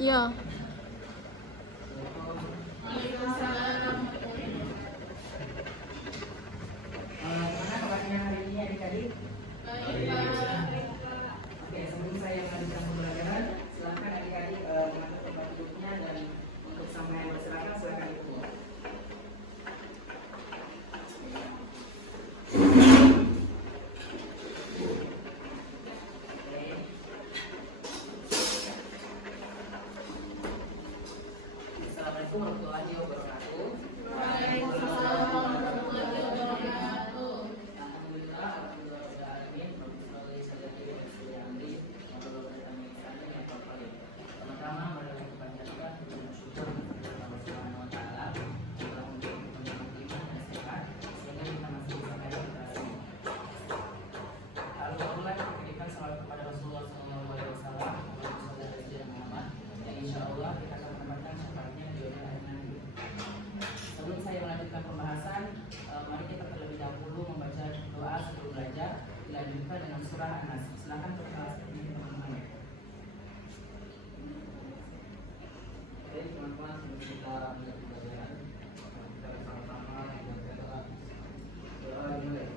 Iya. Gimana kabarnya hari ini adik-adik? Oke, sebelum saya melanjutkan pembelajaran, silakan adik-adik mengatur tempat duduknya dan untuk sama yang berserakan silakan ikut. Assalamualaikum warahmatullahi wabarakatuh. Sebelum saya melanjutkan pembahasan, mari kita terlebih dahulu membaca doa sebelum belajar, dilanjutkan dengan surah An-Nas. Silakan perkenalan ini teman-teman. Oke, teman-teman, sebelum kita mulai pembelajaran, kita bersama-sama membaca doa. Doa dimulai.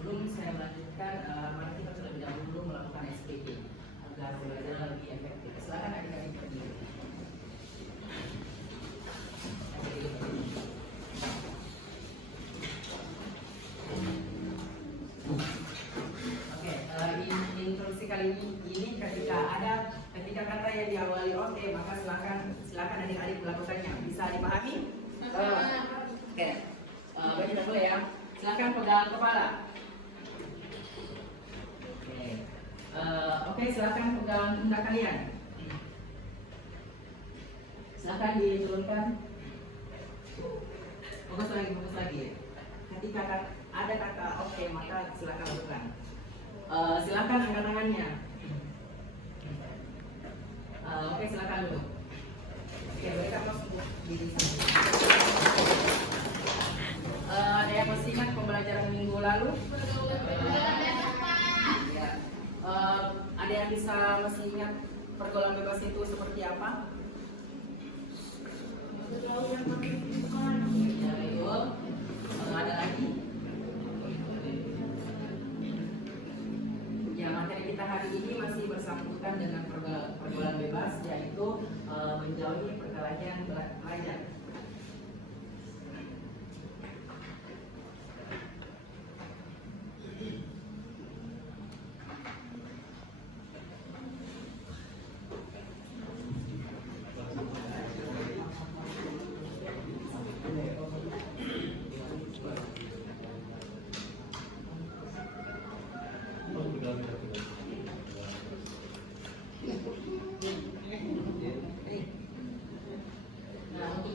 Sebelum saya melanjutkan, mari kita terlebih dahulu melakukan SPP agar belajar lebih efektif. Silakan adik-adik berdiri. Oke, instruksi kali ini ketika kata yang diawali oke, maka silakan adik-adik melakukannya. Bisa dipahami? Oke, baca dulu ya. Silakan pegang kepala. Oke, silakan pegang pundak kalian. Silakan diturunkan. Fokus lagi. Ketika ada kata oke, maka silakan lakukan. Silakan angkat tangannya. Oke, silakan dulu. Oke, berikan pos untuk diri sendiri. Ada yang masih ingat pembelajaran minggu lalu? Ya. Ada yang bisa masih ingat pergaulan bebas itu seperti apa? Ya, betul. Ada lagi? Ya, materi kita hari ini masih bersangkutan dengan pergaulan bebas, yaitu menjauhi perkelahian pelajar.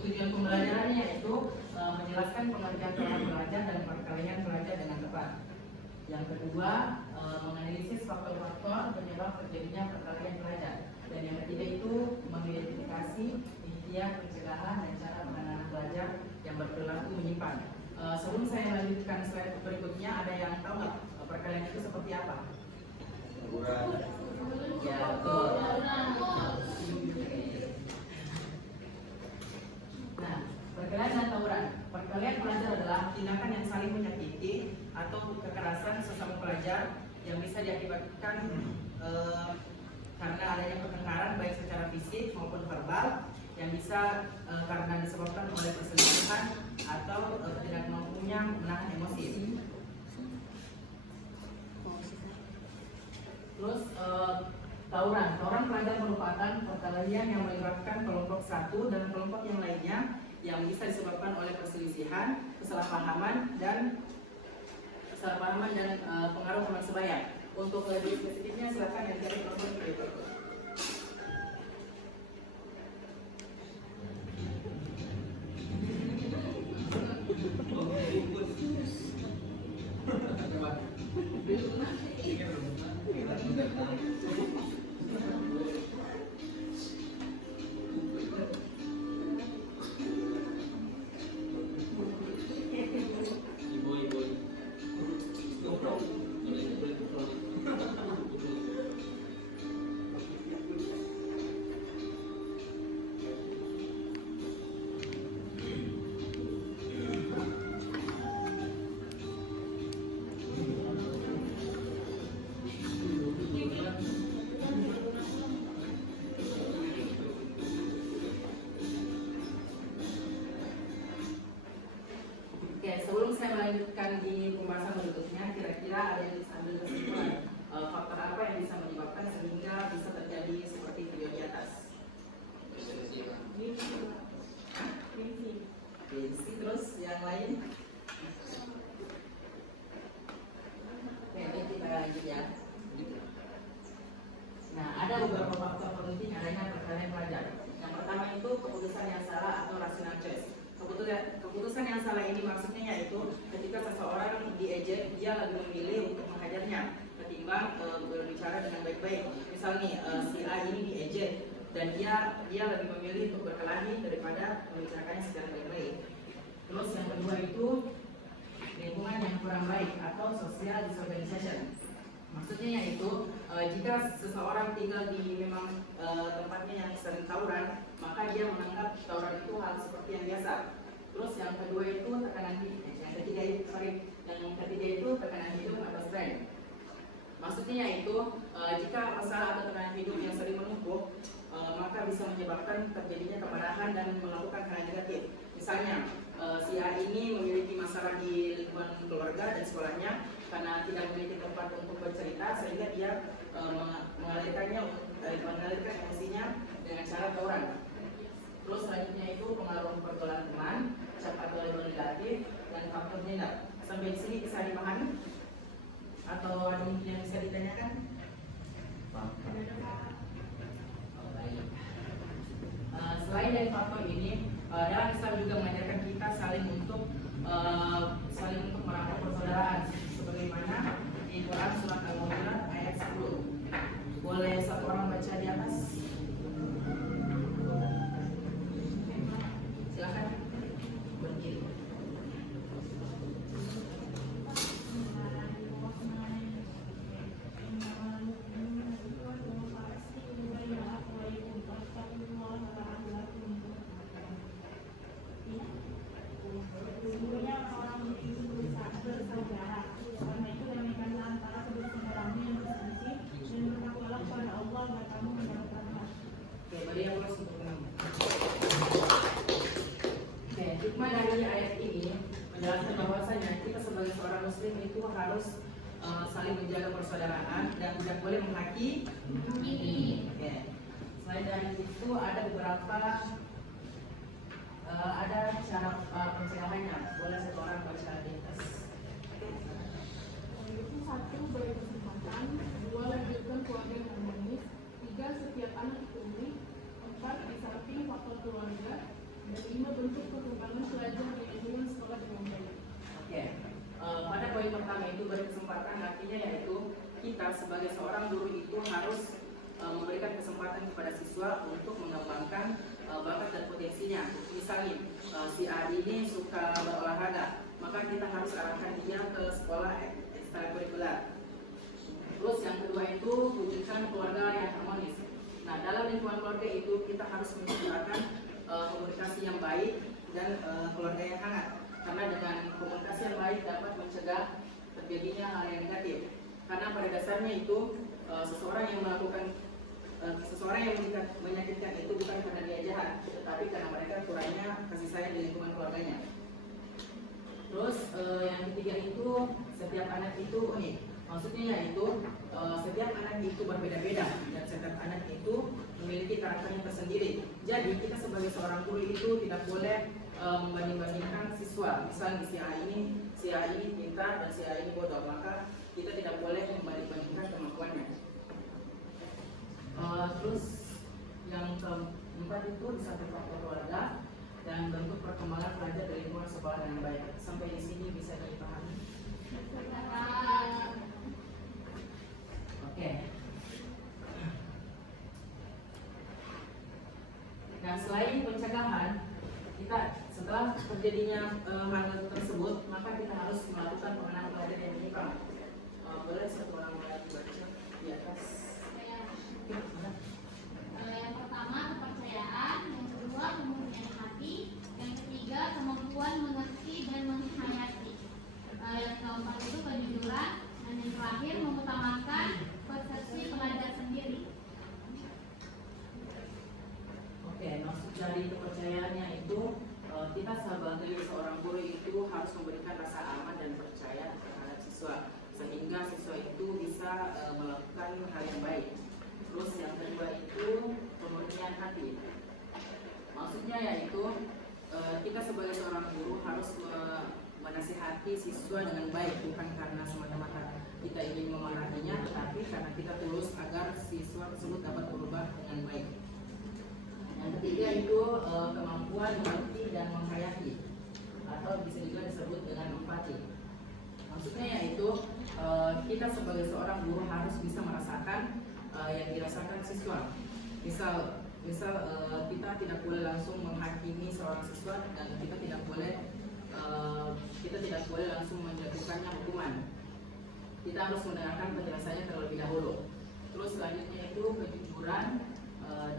Tujuan pembelajarannya yaitu menjelaskan pengertian telah belajar dan perkalian belajar dengan tepat. Yang kedua, menganalisis faktor-faktor penyebab terjadinya perkalian belajar. Dan yang ketiga itu mengidentifikasi ikhtiar pencegahan dan cara penanganan belajar yang berperilaku menyimpan. Sebelum saya lanjutkan slide berikutnya, ada yang tahu nggak perkalian itu seperti apa? Ya, betul. Nah, perkalian dan tawuran. Perkalian belajar adalah tindakan yang bisa diakibatkan karena adanya pertengkaran baik secara fisik maupun verbal, yang bisa karena disebabkan oleh perselingkuhan atau tidak mampunya menahan emosi. Terus tawuran pelajar merupakan perkelahian yang melibatkan kelompok satu dan kelompok yang lainnya yang bisa disebabkan oleh perselisihan, kesalahpahaman dan pengaruh teman sebaya. Untuk lebih spesifiknya silakan yang dari kelompok itu. Sebelum saya melanjutkan di pembahasan berikutnya, kira-kira ada yang bisa ambil kesimpulan faktor apa yang bisa menyebabkan sehingga bisa terjadi seperti video di atas? Terus yang lain? Oke, kita lanjut ya. Nah, ada beberapa faktor penting adanya perkelahian pelajar. Yang pertama itu keputusan yang salah atau rational choice. Keputusan yang salah ini maksudnya yaitu ketika seseorang diejek, dia lebih memilih untuk menghajarnya ketimbang berbicara dengan baik-baik. Misalnya si A ini diejek dan dia lebih memilih untuk berkelahi daripada membicarakannya secara baik-baik. Terus yang kedua itu lingkungan yang kurang baik atau social disorganization. Maksudnya yaitu jika seseorang tinggal di memang tempatnya yang sering tawuran, maka dia menganggap tawuran itu hal seperti yang biasa. Terus yang kedua itu tekanan hidup, yang ketiga itu tekanan hidup atau strain. Maksudnya yaitu jika masalah atau tekanan hidup yang sering menumpuk, maka bisa menyebabkan terjadinya kemarahan dan melakukan hal negatif. Misalnya si A ini memiliki masalah di lingkungan keluarga dan sekolahnya karena tidak memiliki tempat untuk bercerita, sehingga dia mengalirkan emosinya dengan cara tawuran. Terus selanjutnya itu pengaruh pergaulan teman, cap atau label negatif, dan faktor gender. Sampai di sini bisa dipahami? Atau ada mungkin yang bisa ditanyakan? Selain dari faktor ini, dalam Islam juga mengajarkan kita saling untuk merangkul persaudaraan, sebagaimana di Quran surat Al-Mu'minun ayat 10. Boleh satu orang baca di atas? Silakan berdiri. Hikmah dari ayat ini menjelaskan bahwasanya kita sebagai seorang muslim itu harus saling menjaga persaudaraan dan tidak boleh menghakimi. Selain dari itu ada beberapa ada cara pencegahannya. Boleh satu orang baca di atas. Itu 1, beri kesempatan. 2, lanjutkan keluarga yang harmonis. 3, setiap anak dipenuhi. 4, di samping faktor keluarga. Dan 5, bentuk perkembangan pelajar di lingkungan sekolah dengan baik. Oke. Pada poin pertama itu berkesempatan, artinya yaitu kita sebagai seorang guru itu harus memberikan kesempatan kepada siswa untuk mengembangkan bakat dan potensinya. Misalnya si A ini suka berolahraga, maka kita harus arahkan dia ke sekolah ekstrakurikuler. Terus yang kedua itu wujudkan keluarga yang harmonis. Nah, dalam lingkungan keluarga itu kita harus menciptakan komunikasi yang baik dan keluarga yang hangat. Karena dengan komunikasi yang baik dapat mencegah terjadinya hal yang negatif. Karena pada dasarnya itu seseorang yang menyakitkan itu bukan karena dia jahat, tetapi karena mereka kurangnya kasih sayang di lingkungan keluarganya. Terus yang ketiga itu setiap anak itu unik. Maksudnya yaitu setiap anak itu berbeda-beda dan setiap anak itu memiliki karakternya tersendiri. Jadi kita sebagai seorang guru itu tidak boleh membanding-bandingkan siswa. Misal si A ini pintar dan si A ini bodoh, maka kita tidak boleh membanding-bandingkan kemampuannya. Terus yang keempat itu disamping faktor keluarga dan bentuk perkembangan pelajar dari lingkungan sekolah dengan baik. Sampai di sini bisa dipahami? Oke. Nah, selain pencegahan, kita setelah terjadinya hal tersebut, maka kita harus melakukan pengenalan pelajar yang menyimpang. Boleh satu orang lagi baca di atas. Yang pertama kepercayaan, yang kedua kemurnian hati, yang ketiga kemampuan mengerti dan menghayati, yang keempat itu kejujuran, dan yang terakhir mengutamakan persepsi pelajar sendiri. Oke, maksud dari kepercayaannya itu kita sebagai seorang guru itu harus memberikan rasa aman dan percaya terhadap siswa sehingga siswa itu bisa melakukan hal yang baik. Terus yang kedua itu kemurnian hati. Maksudnya yaitu kita sebagai seorang guru harus menasihati siswa dengan baik, bukan karena semata-mata kita ingin memarahinya, tetapi karena kita tulus agar siswa tersebut dapat berubah dengan baik. Yang ketiga itu kemampuan mengerti dan menghayati, atau bisa juga disebut dengan empati. Maksudnya yaitu kita sebagai seorang guru harus bisa merasakan yang dirasakan siswa. Misal kita tidak boleh langsung menghakimi seorang siswa dan kita tidak boleh langsung menjatuhkannya hukuman. Kita harus mendengarkan penjelasannya terlebih dahulu. Terus selanjutnya itu kejujuran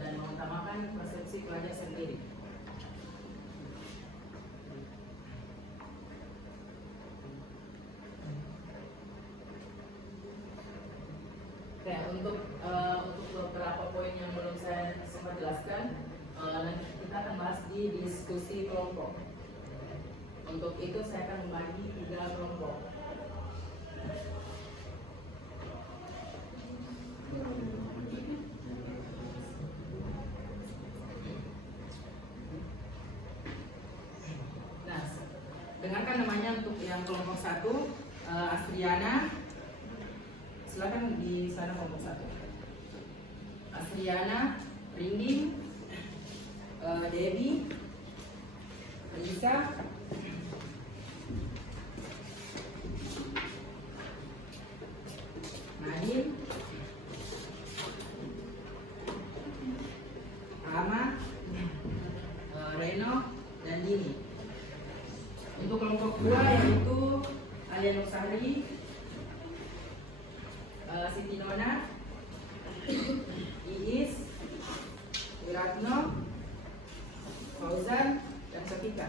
dan mengutamakan persepsi pelajar sendiri. Oke, untuk beberapa poin yang belum saya sempat jelaskan, nanti kita akan bahas di diskusi kelompok. Untuk itu saya akan membagi 3 kelompok. Nah, dengarkan namanya untuk yang kelompok 1, Astriana. Silakan di sana kelompok 1. Astriana, Ringging, Debbie, Lisa, Nadine, Ahmad, Reno, dan Dini. Untuk kelompok 2 yaitu Alia Nursari, Siti Nona, Iis, Wiratno, Fauzan, dan Sofika.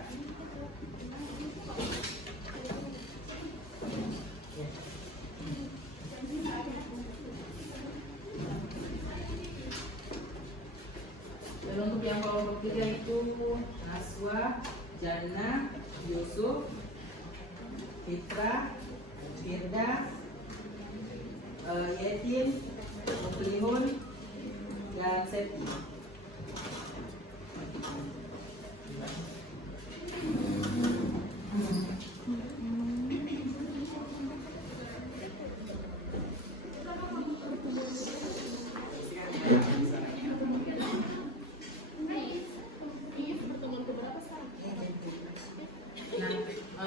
Dan untuk yang kelompok 3 itu Naswa, Jana, Yusuf, Fitra, Firda, Yetin, Muklihun, dan Seti.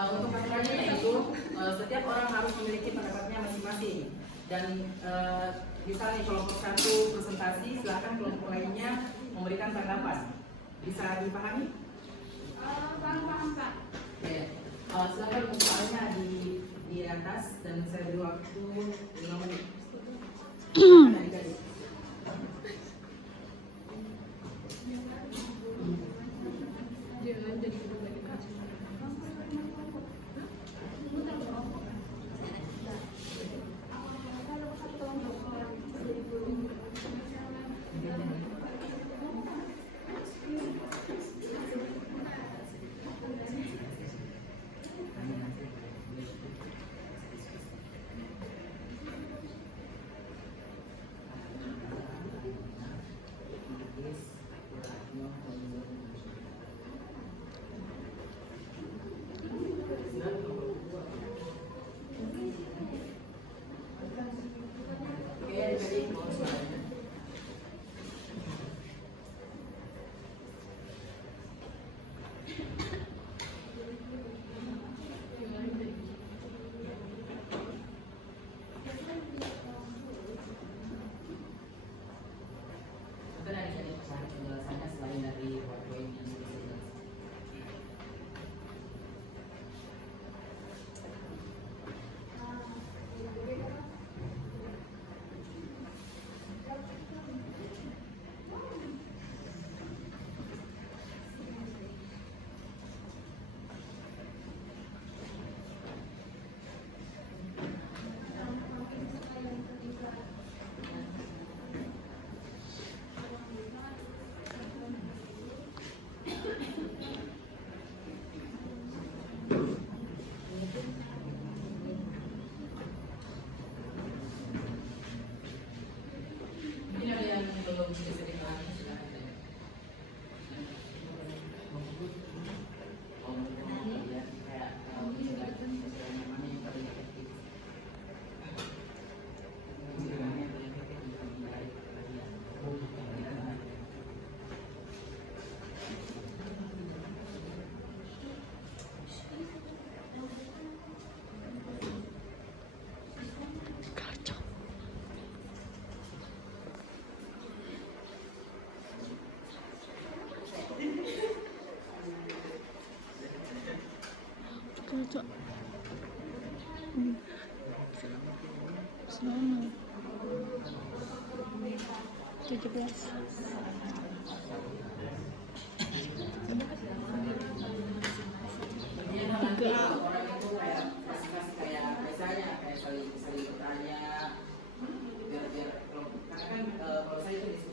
Untuk aturannya yaitu setiap orang harus memiliki pendapatnya masing-masing. Dan misalnya kelompok 1 presentasi, silakan kelompok lainnya memberikan tanggapan. Bisa dipahami? Paham Kak. Oke. Silakan untuk soalnya di atas dan saya beri waktu 5 menit. Adik-adik. Jangan jadi berbagi kasih. sebelum sedikit lagi silakan tanya. Cocok. Selama 17. Nanti orang itu kayak masing-masing kayak biasanya kayak saling bertanya biar karena kan kalau saya itu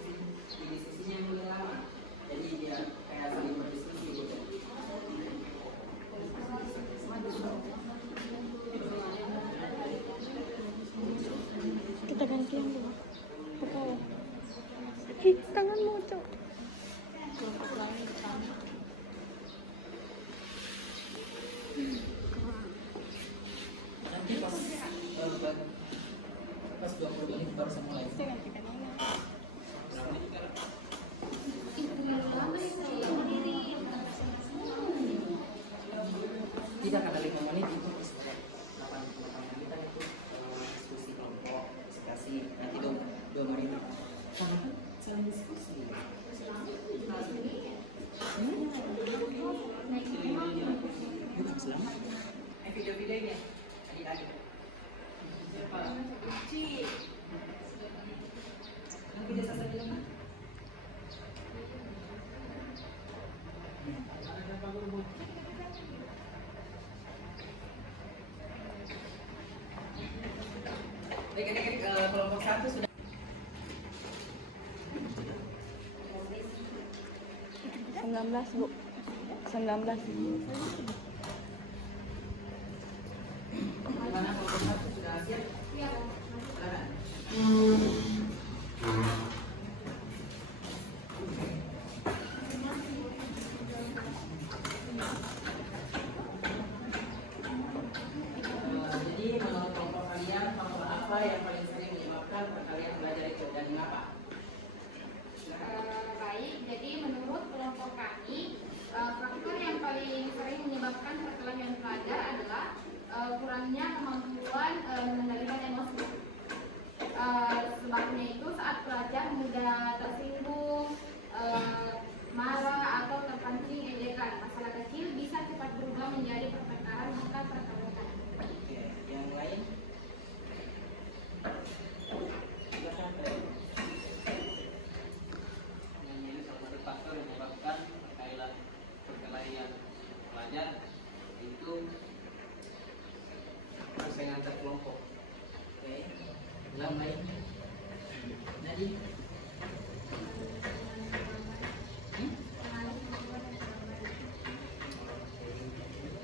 diskusinya mulai lama, jadi dia kayak saling berdiskusi gitu. Kita gantian dulu. Pokoknya. Tanganmu, Cok. Kelompok lain pertama. Nanti pas 20 menit baru saya mulai. Saya gantikan ini. Tidak ada 5 menit itu sekitar 8 menit itu diskusi kelompok, diskusi nanti 2 menit. Karena kan saling diskusi. Bukan selama. Video-videonya adik-adik. Siapa? Uci. Nanti dia sasar di mana? Adik-adik kelompok 1 sudah. Bu. 19. Mana kelompok 1 sudah siap? Iya. Silakan. Jadi menurut kelompok kalian faktor apa yang paling sering menyebabkan perkalian belajar itu dan mengapa? Baik, jadi menurut kelompok kami, faktor yang paling sering menyebabkan perkelahian pelajar adalah kurangnya kemampuan mengendalikan emosi. Sebabnya itu saat pelajar mudah tersinggung, marah atau terpancing ejekan, masalah kecil bisa cepat berubah menjadi pertengkaran atau perkelahian. Oke, yang lain? Silakan. Ini salah satu faktor yang menyebabkan perkelahian pelajar itu persaingan antar kelompok. Oke, yang lain? Jadi,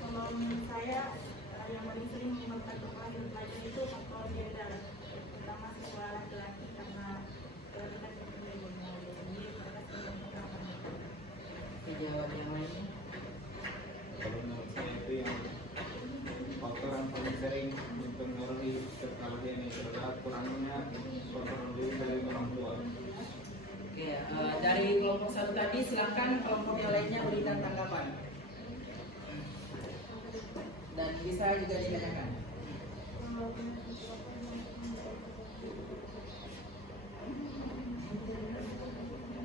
Kalau menurut saya yang paling sering menyebabkan perkelahian pelajar itu faktor gender, terutama sekolah laki-laki karena kita seperti ini mereka sering mengalami. dijawab yang lainnya? Kalau menurut saya itu yang faktor yang paling sering mempengaruhi perkelahian itu adalah kurangnya kontrol dari orang tua. Oke, dari kelompok 1 tadi silakan kelompok yang lainnya berikan tanggapan. Dan bisa juga ditanyakan.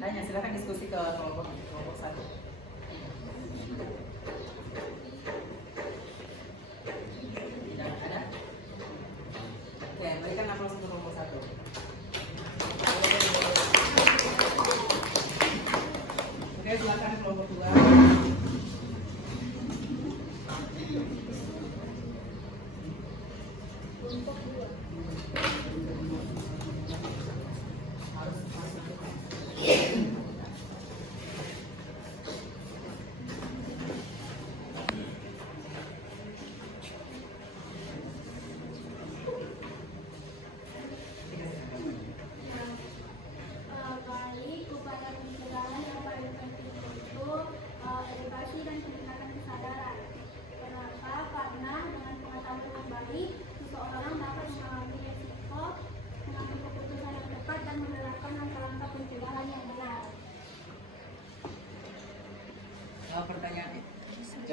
Tanya, silakan diskusi ke kelompok 1. Tidak ada? Oke, berikan aplaus untuk kelompok 1. Oke, silakan kelompok 2. Harus masuk.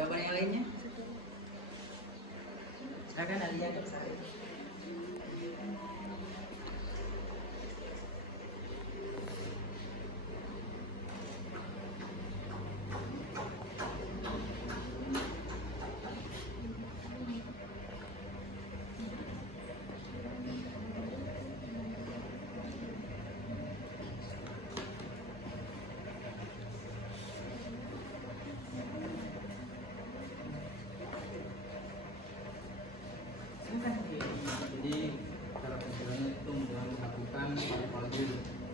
Jawaban yang lainnya? Silakan Alia ke saya. Jadi cara pencegahannya itu dengan melakukan pagi-pagi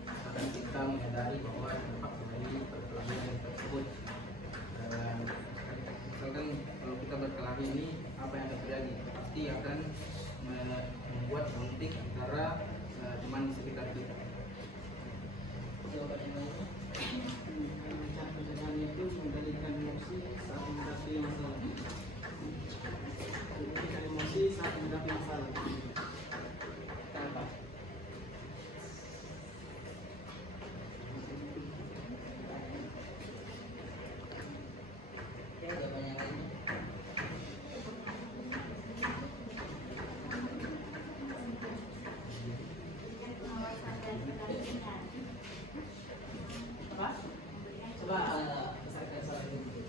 karena kita menyadari bahwa dampak dari perkelahian tersebut. Dan misalkan kalau kita berkelahi ini apa yang akan terjadi? Pasti akan membuat konflik antara teman di sekitar kita. Jawaban yang lainnya? Cara pencegahan itu mengendalikan emosi saat menghadapi masalah. Mengendalikan emosi saat menghadapi masalah. Kenapa? Oke, jawaban yang lainnya? Pengawasan dan pendampingan. Apa? Coba besarkan suara dulu.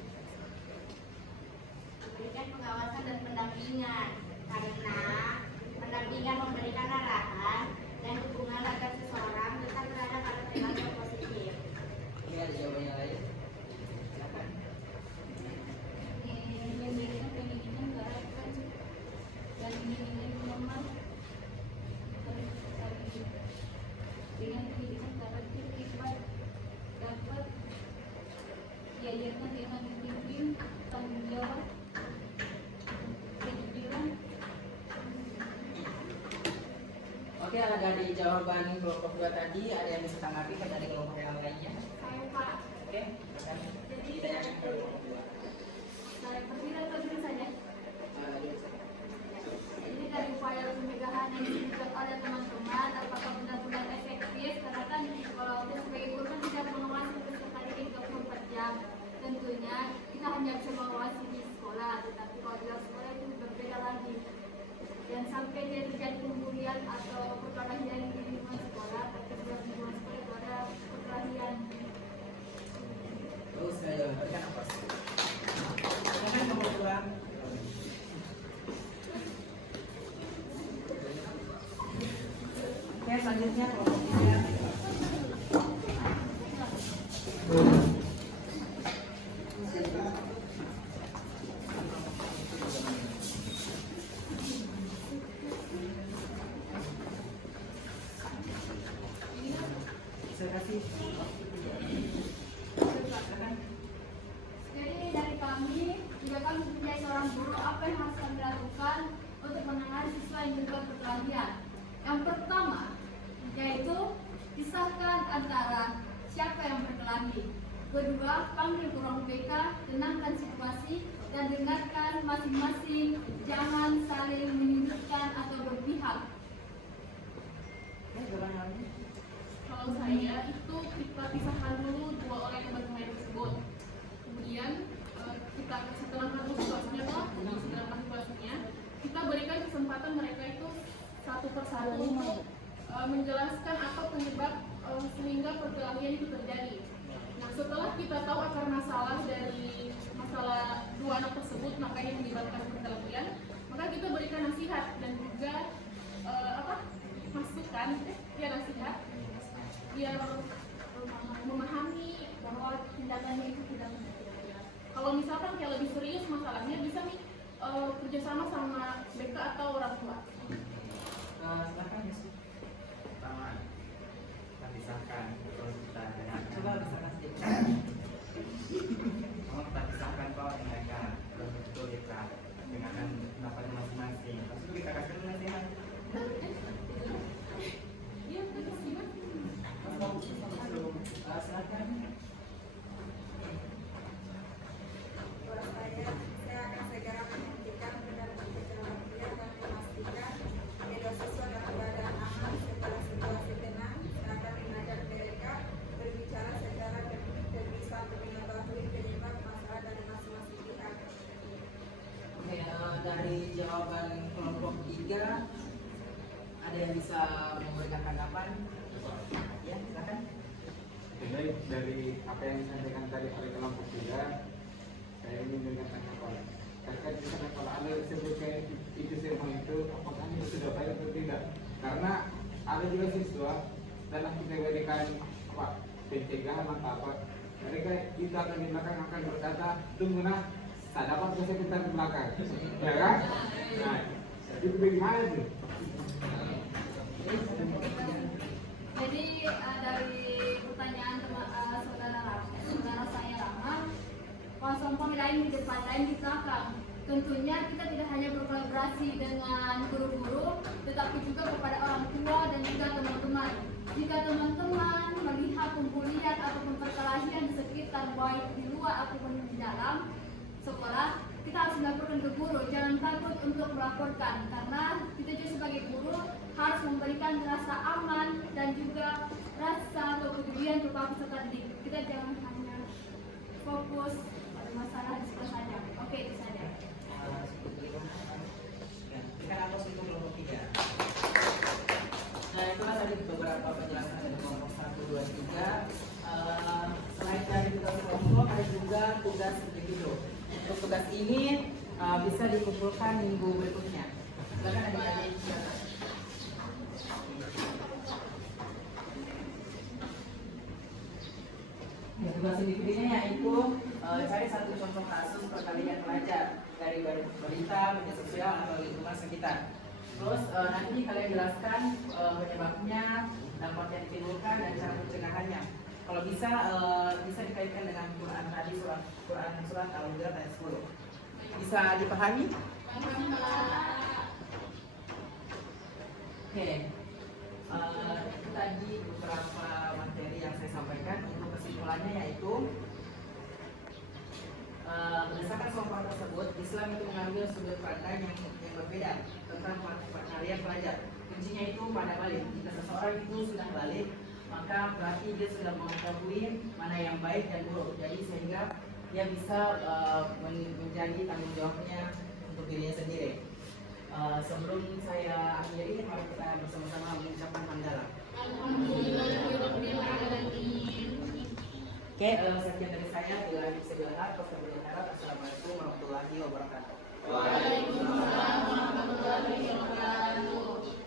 Memberikan pengawasan dan pendampingan, karena pendampingan memberikan arahan dan dukungan agar seseorang tetap berada pada perilaku yang positif. Ini ada jawaban yang lain? Silakan. Memberikan pendidikan gerakan dan nilai normal dengan pendidikan dapat terlibat dapat diajarkan dengan disiplin, tanggung jawab, kejujuran. Oke, ada dari jawaban kelompok 2 tadi, ada yang bisa tanggapi kan dari kelompok yang lainnya? Saya Pak. Oke, silakan. Jadi Kita yang saya perkirakan dulu saja. Ini dari upaya pencegahan yang dilakukan oleh teman-teman, apakah benar-benar efektif? Karena kan kalau kita sebagai guru kan tidak mengawasi peserta didik 24 jam. Tentunya kita hanya bisa mengawasi di sekolah, tetapi kalau di luar sekolah itu berbeda lagi. Dan sampai dia terjadi pembulian atau perkelahian di lingkungan sekolah, tapi di lingkungan sekolah itu ada perkelahian. terus saya berikan apa? Silakan nomor 2. Oke, selanjutnya kelompok 3. Saya kasih. Silakan. Jadi dari kami, jika kami menjadi seorang guru, apa yang harus kami lakukan untuk menangani siswa yang terlibat perkelahian? Yang pertama, yaitu pisahkan antara siapa yang berkelahi. Kedua, panggil ke ruang BK, tenangkan situasi, dan dengarkan masing-masing, jangan saling menyudutkan atau berpihak. Oke, jawaban yang lainnya? Kalau saya itu kita pisahkan dulu dua orang yang berkelahi tersebut. Kemudian kita setelah kasus situasinya kita berikan kesempatan mereka itu satu persatu untuk menjelaskan apa penyebab sehingga perkelahian itu terjadi. Nah, setelah kita tahu akar masalah dari masalah dua anak tersebut makanya menyebabkan perkelahian, maka kita berikan nasihat dan juga masukan, nasihat biar memahami bahwa tindakannya itu tidak benar. Kalau misalkan kayak lebih serius masalahnya, bisa nih kerjasama sama BK atau orang tua. Silakan Yesus. Pertama, kita pisahkan kalau kita dengan Coba misalkan sedikit. kamu kita pisahkan kau dengan mereka betul kita dengarkan pendapatnya masing-masing. Terus itu kita kasih nasihat. Iya, terus gimana? Silakan. Saya akan segera menghentikan pendapat kecelakaan dan memastikan kedua siswa dalam keadaan aman setelah situasi tenang. Saya akan mengajak mereka berbicara secara terpisah untuk mengetahui penyebab masalah dari masing-masing pihak. 3 ada yang bisa memberikan tanggapan? Ya, silakan. Baik, dari apa yang disampaikan tadi oleh kelompok 3, saya ingin memberikan tanggapan terkait dengan kalau Anda sebutkan itu semua itu apakah itu sudah baik atau tidak, karena ada juga siswa setelah kita berikan pencegahan atau apa, mereka itu akan di belakang akan berkata tunggu nah saya dapat saya pintar di belakang, ya kan? Nah itu bagaimana tuh? Jadi dari pertanyaan saudara saya Rahman, kosong lain di depan, lain di belakang. Tentunya kita tidak hanya berkolaborasi dengan guru-guru, tetapi juga kepada orang tua dan juga teman-teman. Jika teman-teman melihat pembulian ataupun perkelahian di sekitar, baik di luar ataupun di dalam sekolah, kita harus melaporkan ke guru. Jangan takut untuk melaporkan, karena kita juga sebagai guru harus memberikan rasa aman dan juga rasa kepedulian kepada peserta didik. Kita jangan hanya fokus pada masalah di sekolah saja. Oke, itu saja. Ya, kita akan untuk kelompok 3. Nah, itulah tadi beberapa penjelasan dari kelompok 1, 2, 3. Selain dari tugas kelompok, ada juga tugas individu. Untuk tugas ini bisa dikumpulkan minggu berikutnya. Silakan adik-adik. Ya, tugas individunya yaitu cari satu contoh kasus perkelahian pelajar dari berita, media sosial atau lingkungan sekitar. Terus nanti kalian jelaskan penyebabnya, dampak yang ditimbulkan dan cara pencegahannya. Kalau bisa bisa dikaitkan dengan Quran tadi, surat Al-Hujurat ayat 10. Bisa dipahami? Oke. Itu tadi beberapa materi yang saya sampaikan. Untuk kesimpulannya yaitu berdasarkan soal tersebut, Islam itu mengambil sudut pandang yang berbeda tentang perkelahian pelajar. Kuncinya itu pada balik. Jika seseorang itu sudah balik, maka berarti dia sudah mengetahui mana yang baik dan buruk. Jadi sehingga dia bisa menjadi tanggung jawabnya untuk dirinya sendiri. Sebelum saya akhiri, mari kita bersama-sama mengucapkan hamdalah. Oke, sekian dari saya. Bila bisa berharap, Assalamualaikum warahmatullahi wabarakatuh. Waalaikumsalam warahmatullahi wabarakatuh.